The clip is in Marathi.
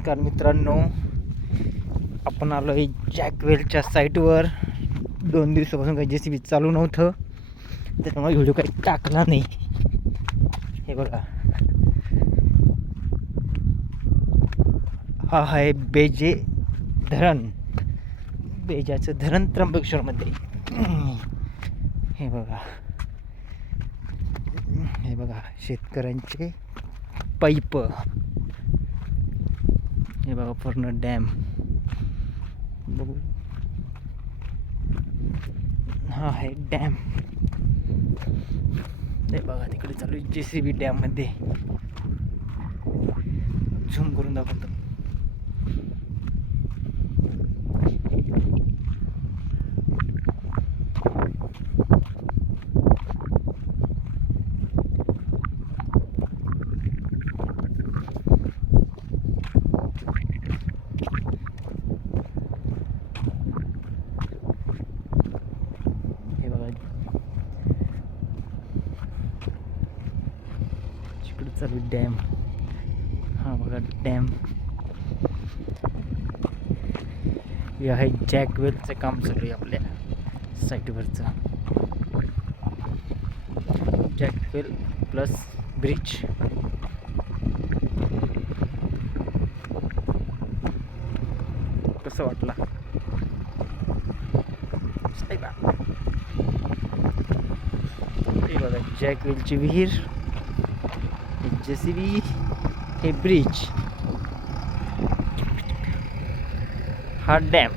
नमस्कार मित्रांनो, आपण आलो आहे जॅकवेलच्या साईटवर. 2 दिवसापासून काही JCB चालू नव्हतं, त्याच्यामुळे व्हिडिओ काही टाकला नाही. हे बघा, हा आहे बेजे धरण. बेजाचं धरण त्र्यंबकेश्वरमध्ये. हे बघा, हे बघा शेतकऱ्यांचे पाईप. हे बघा पूर्ण डॅम बघू. हा आहे डॅम. हे बघा तिकडे चालू आहे JCB डॅम मध्ये. झूम करून दाखवतो. चालू डॅम. हा बघा डॅम. हे आहे जॅकवेलचं काम चालू आहे आपल्या साईटवरचं. Jack well plus bridge. कसं वाटला? हे बघा जॅकवेलची विहीर, JCB, हे ब्रिज, हा डॅम.